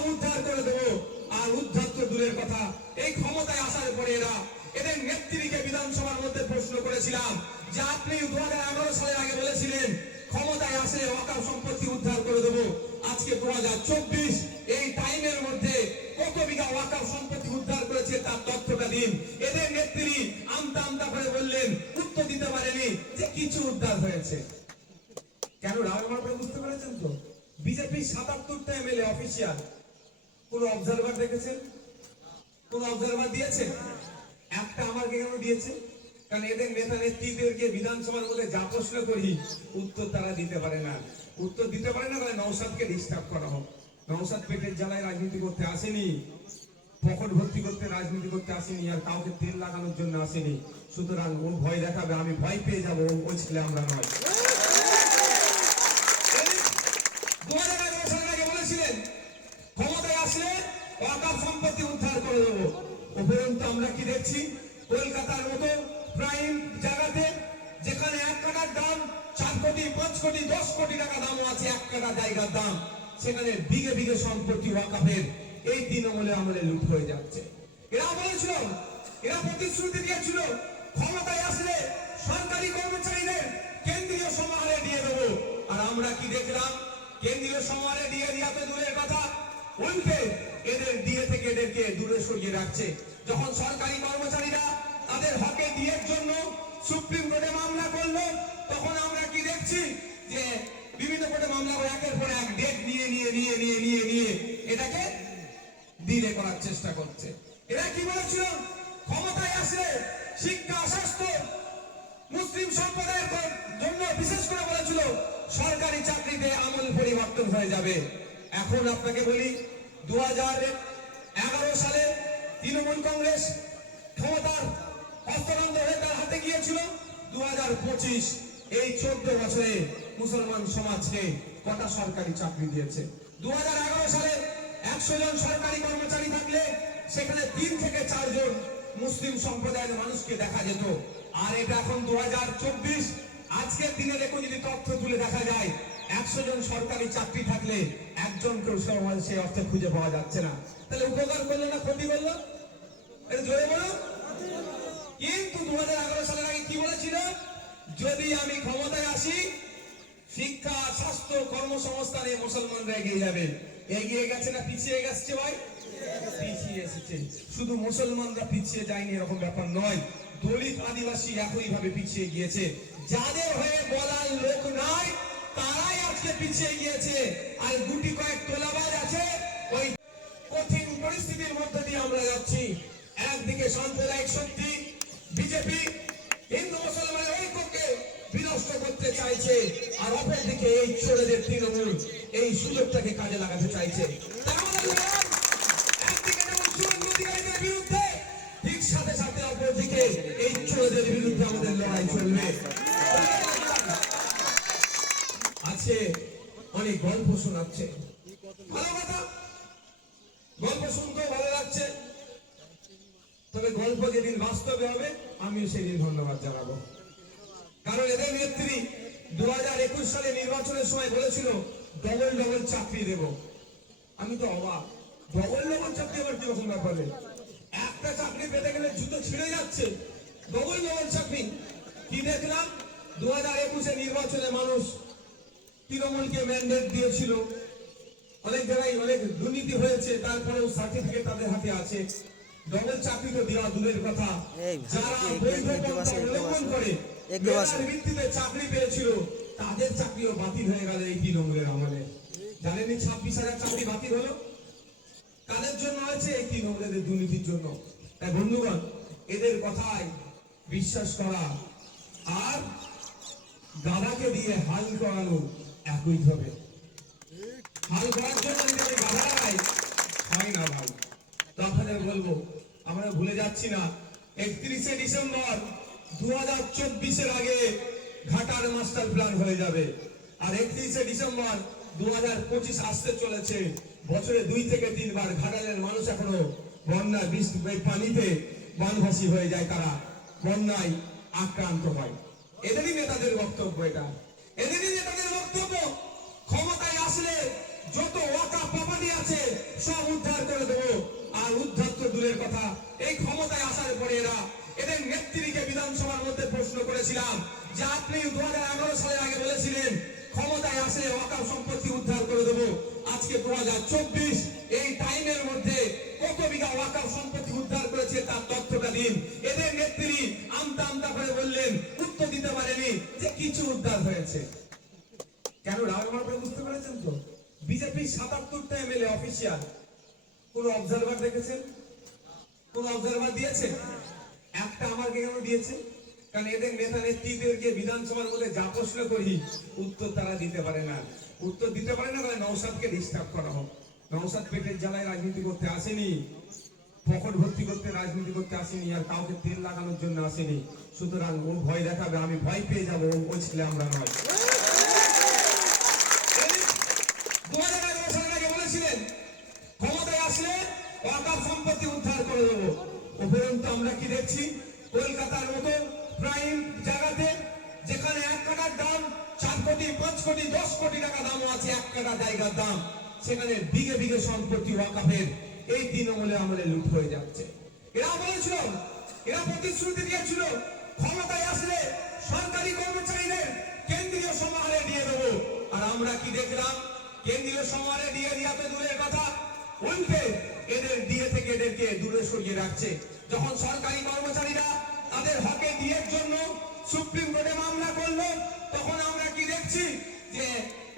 সব উদ্ধার করে দেবো। আর উদ্ধার তো দূরের কথা, এই ক্ষমতায় আসার পরে এদের নেত্রীকে বিধানসভার মধ্যে প্রশ্ন করেছিলাম যে আপনি 2011 সালের আগে বলেছিলেন ক্ষমতায় আসলে ওয়াকফ সম্পত্তি উদ্ধার করে দেবো। আজকে 2024, এই টাইমের মধ্যে কত বিঘা ওয়াকফ সম্পত্তি উদ্ধার করেছে তার তথ্যটা দিন। এদের নেত্রী আমতা আমতা করে বললেন, উত্তর দিতে পারেনি যে কিছু উদ্ধার হয়েছে। কেন রাজমার্গ বুঝতে পেরেছেন তো? বিজেপি 77টা এমএলএ অফিসিয়াল, কোন অবজারভার দেখেছেন? কোন অবজারভার দিয়েছে? একটা আমাকে কেন দিয়েছে? কারণ এদের নেতা নেত্রীদেরকে বিধানসভার মধ্যে যা প্রশ্ন করি উত্তর তারা দিতে পারে না। উত্তর দিতে পারে না বলে নওশাদকে ডিস্টার্ব করা হোক। নওশাদ পেটের জ্বালায় রাজনীতি করতে আসেনি, পকেট ভর্তি করতে রাজনীতি করতে আসেনি, আর কাউকে তেল লাগানোর জন্য আসেনি। সুতরাং ও ভয় দেখাবে, আমি ভয় পেয়ে যাবো, ওই ছেলে আমরা নয়। 2011 সালের আগে বলেছিলেন ক্ষমতায় আসলে ওয়াকফ সম্পত্তি উদ্ধার করে দেবো। উপরন্তু আমরা কি দেখছি? কলকাতার মতো প্রাইম জায়গাতে যেখানে এক কাঠার দাম 4 কোটি 5 কোটি 10 কোটি টাকা দামও আছে, এক কাঠা জায়গার দাম, সেখানে বিঘে বিঘে সম্পত্তি ওয়াকফের এই তৃণমূলের আমলে লুট হয়ে যাচ্ছে। এরা বলেছিল, এরা প্রতিশ্রুতি দিয়েছিল ক্ষমতায় আসলে সরকারি কর্মচারীদের কেন্দ্রীয় সমাহারে দিয়ে দেবো। আর আমরা কি দেখলাম? কেন্দ্রীয় সমাহারে দিয়ে দেওয়া তো দূরের কথা, উল্টে এদের দিয়ে থেকে এদেরকে দূরে সরিয়ে রাখছে। যখন সরকারি কর্মচারীরা তাদের হকে দিয়ের জন্য সুপ্রিম কোর্টে মামলা করলো, তখন আমরা কি দেখছি যে বিভিন্ন কোর্টে মামলা করে একের পর এক ডেট নিয়ে এটাকে ডিলে করার চেষ্টা করছে। এরা কি বলেছিল? ক্ষমতায় আসলে শিক্ষা, স্বাস্থ্য, মুসলিম সম্প্রদায়ের জন্য বিশেষ করে বলেছিল সরকারি চাকরিতে আমল পরিবর্তন হয়ে যাবে। এখন আপনাকে বলি, 2011 সালে তৃণমূল কংগ্রেস ক্ষমতার হস্তান্তর হয়ে তার হাতে গিয়েছিল। 2025 এই 14 বছরে মুসলমান সমাজকে কটা সরকারি চাকরি দিয়েছে? 2011 সালে 100 জন সরকারি কর্মচারী থাকলে সেখানে 3 থেকে 4 জন মুসলিম সম্প্রদায়ের মানুষকে দেখা যেত। আর এটা এখন 2024, আজকের দিনে দেখুন, যদি তথ্য তুলে দেখা যায় 100 জন সরকারি চাকরি থাকলে একজনকেও সেই অর্থে খুঁজে পাওয়া যাচ্ছে না। তাহলে উপকার করলো না ক্ষতি করলো? এটা জোরে বলো। কিন্তু 2011 সালের আগে কি বলেছিল? যদি আমি ক্ষমতায় আসি শিক্ষা, স্বাস্থ্য, কর্মসংস্থানে মুসলমানরা এগিয়ে যাবে। এগিয়ে গেছে না পিছিয়ে গেছে? ভাই পিছিয়ে এসেছে। শুধু মুসলমানরা পিছিয়ে যায়নি এরকম ব্যাপার নয়, দলিত আদিবাসী একইভাবে পিছিয়ে গিয়েছে। যাদের হয়ে বলার লোক নাই তারাই আজকে পিছিয়ে গিয়েছে। আর গুটি কয়েক তোলাবাজ আছে। ওই কঠিন পরিস্থিতির মধ্যে দিয়ে আমরা যাচ্ছি। একদিকে সাম্প্রদায়িক শক্তি বিজেপি হিন্দু মুসলমানের ঐক্যকে বিনষ্ট করতে চাইছে, আর অপরদিকে এই চোরেদের তৃণমূল এই সুযোগটাকে কাজে লাগাতে চাইছে। একদিকে যেমন চোরদের বিরুদ্ধে, ঠিক সাথে সাথে অপরদিকে এই চোরেদের বিরুদ্ধে আমাদের লড়াই চলবে। আছে অনেক গল্প শোনাচ্ছে, ভালো কথা, গল্প শুনতেও ভালো লাগছে। তবে গল্প যেদিন বাস্তবে হবে আমিও সেদিন ধন্যবাদ জানাবো। কারণ এদের নেত্রী 2021 সালে নির্বাচনের সময় বলেছিল ডবল ডবল চাকরি দেব। আমি তো অবাক, ডবল ডবল চাকরি আবার কিরকম ব্যাপারে? একটা চাকরি পেতে গেলে জুতো ছিঁড়ে যাচ্ছে, ডবল ডবল চাকরি কি দেখলাম? 2021 নির্বাচনে মানুষ তৃণমূলকে ম্যান্ডেট দিয়েছিল, অনেক জায়গায় অনেক দুর্নীতি হয়েছে, তারপরেও সার্টিফিকেট তাদের হাতে আছে। ডবল চাকরি তো দেওয়া দূরের কথা, যারা বৈধ পন্থা অবলম্বন করে মেধার ভিত্তিতে চাকরি পেয়েছিল তাদের চাকরিও বাতিল হয়ে গেল এই তৃণমূলের আমলে। জানেননি 26,000 চাকরি বাতিল হলো? কাদের জন্য হয়েছে? এই তৃণমূলের দুর্নীতির জন্য। তাই বন্ধুগণ, এদের কথায় বিশ্বাস করা আর গাধাকে দিয়ে হাল করানো একই হবে। হাল করার জন্য যদি গাধা লাগাই হয় না ভাই। তো আপনাদের বলবো, আমরা ভুলে যাচ্ছি না 31শে ডিসেম্বর 2024 আগে ঘাটার মাস্টার প্ল্যান হয়ে যাবে। আর 31শে ডিসেম্বর 2025 আসতে চলেছে। বছরে 2 থেকে 3 বার ঘাটালের মানুষ এখনো বন্যার পানিতে বানভাসী হয়ে যায়, তারা বন্যায় আক্রান্ত হয়। এদেরই নেতাদের বক্তব্য, এটা এদেরই নেতাদের বক্তব্য। ক্ষমতায় আসলে যত ওয়াকা প্রপার্টি আছে সব উদ্ধার করে দেবো। আর উদ্ধার তো দূরের কথা, এই ক্ষমতায় আসার পরে এদের নেত্রীকে বিধানসভার মধ্যে প্রশ্ন করেছিলাম যে আপনি 2011 সালের আগে বলেছিলেন ক্ষমতায় আসলে ওয়াকফ সম্পত্তি উদ্ধার করে দেবো। আজকে 2024, এই টাইমের মধ্যে কত বিঘা ওয়াকফ সম্পত্তি উদ্ধার করেছে তার তথ্যটা দিন। এদের নেত্রী আমতা আমতা করে বললেন, উত্তর দিতে পারেনি যে কিছু উদ্ধার হয়েছে। কেন রাগ আমার বুঝতে পেরেছেন তো? বিজেপি 77টা এমএলএ অফিসিয়াল, কোন অবজারভার দেখেছেন? কোন অবজারভার দিয়েছে? একটা আমাকে কেন দিয়েছে? কারণ এদের নেতা নেত্রীদেরকে বিধানসভার মধ্যে যা প্রশ্ন করি উত্তর তারা দিতে পারে না। উত্তর দিতে পারে না বলে নওশাদকে ডিস্টার্ব করা হোক। নওশাদ পেটের জ্বালায় রাজনীতি করতে আসেনি, পকেট ভর্তি করতে রাজনীতি করতে আসেনি, আর কাউকে তেল লাগানোর জন্য আসেনি। সুতরাং ও ভয় দেখাবে, আমি ভয় পেয়ে যাবো, ওই ছেলে আমরা নয়। 2011 সালের আগে বলেছিলেন ক্ষমতায় আসলে ওয়াকফ সম্পত্তি উদ্ধার করে দেবো। উপরন্তু আমরা কি দেখছি? কলকাতার মতো প্রাইম জায়গাতে যেখানে এক কাঠার দাম 4 কোটি, 5 কোটি, 10 কোটি টাকা দামও আছে এক কাঠা জায়গার দাম, সেখানে বিঘে বিঘে সম্পত্তি ওয়াকফের এই তৃণমূলে আমলে লুট হয়ে যাচ্ছে। এরা বলেছিল, এরা প্রতিশ্রুতি দিয়েছিল ক্ষমতায় আসলে সরকারি কর্মচারীদের কেন্দ্রীয় সমাহারে দিয়ে দেবো। আর আমরা কি দেখলাম? কেন্দ্রীয় সমাহারে দিয়ে দেওয়া তো দূরের কথা, উল্টে এদের দিয়ে থেকে এদেরকে দূরে সরিয়ে রাখছে। যখন সরকারি কর্মচারীরা তাদের হকে দিয়ের জন্য সুপ্রিম কোর্টে মামলা করলো, তখন আমরা কি দেখছি যে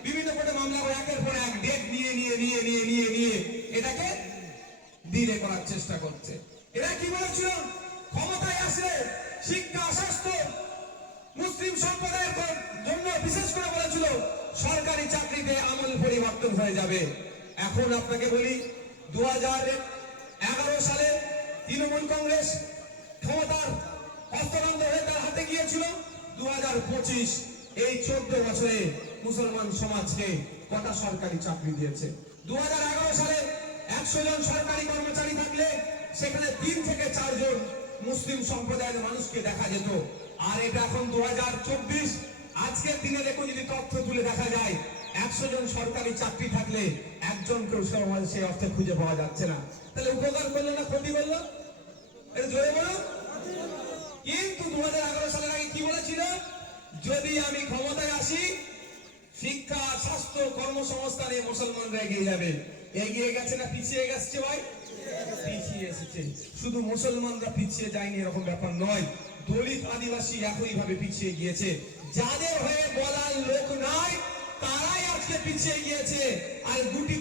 বিভিন্ন কোর্টে মামলা করে একের পর এক ডেট নিয়ে এটাকে ডিলে করার চেষ্টা করছে। এরা কি বলেছিল? ক্ষমতায় আসলে শিক্ষা, স্বাস্থ্য, মুসলিম সম্প্রদায়ের জন্য বিশেষ করে বলেছিল সরকারি চাকরিতে আমল পরিবর্তন হয়ে যাবে। এখন আপনাকে বলি, 2011 সালে তৃণমূল কংগ্রেস ক্ষমতার হস্তান্তর হয়ে তার হাতে গিয়েছিল। 2025, এই 14 বছরে মুসলমান সমাজকে কটা সরকারি চাকরি দিয়েছে? 2011 সালে 100 জন সরকারি কর্মচারী থাকলে সেখানে 3 থেকে 4 জন মুসলিম সম্প্রদায়ের মানুষকে দেখা যেত। আর এটা এখন 2024, আজকের দিনে দেখুন, যদি তথ্য তুলে দেখা যায় 100 জন সরকারি চাকরি থাকলে একজনকেও সমাজে সেই অর্থে খুঁজে পাওয়া যাচ্ছে না। তাহলে উপকার করলো না ক্ষতি করলো? এটা জোরে বলো। কিন্তু 2011 সালের আগে কি বলেছিল? যদি আমি ক্ষমতায় আসি, শিক্ষা, স্বাস্থ্য, কর্মসংস্থানে মুসলমানরা এগিয়ে যাবে। এগিয়ে গেছে না পিছিয়ে গেছে? ভাই পিছিয়ে এসেছে। শুধু মুসলমানরা পিছিয়ে যায়নি এরকম ব্যাপার নয়, দলিত আদিবাসী একই ভাবে পিছিয়ে গিয়েছে। যাদের হয়ে বলার লোক নাই তারাই আজকে পিছিয়ে গিয়েছে। আর গুটি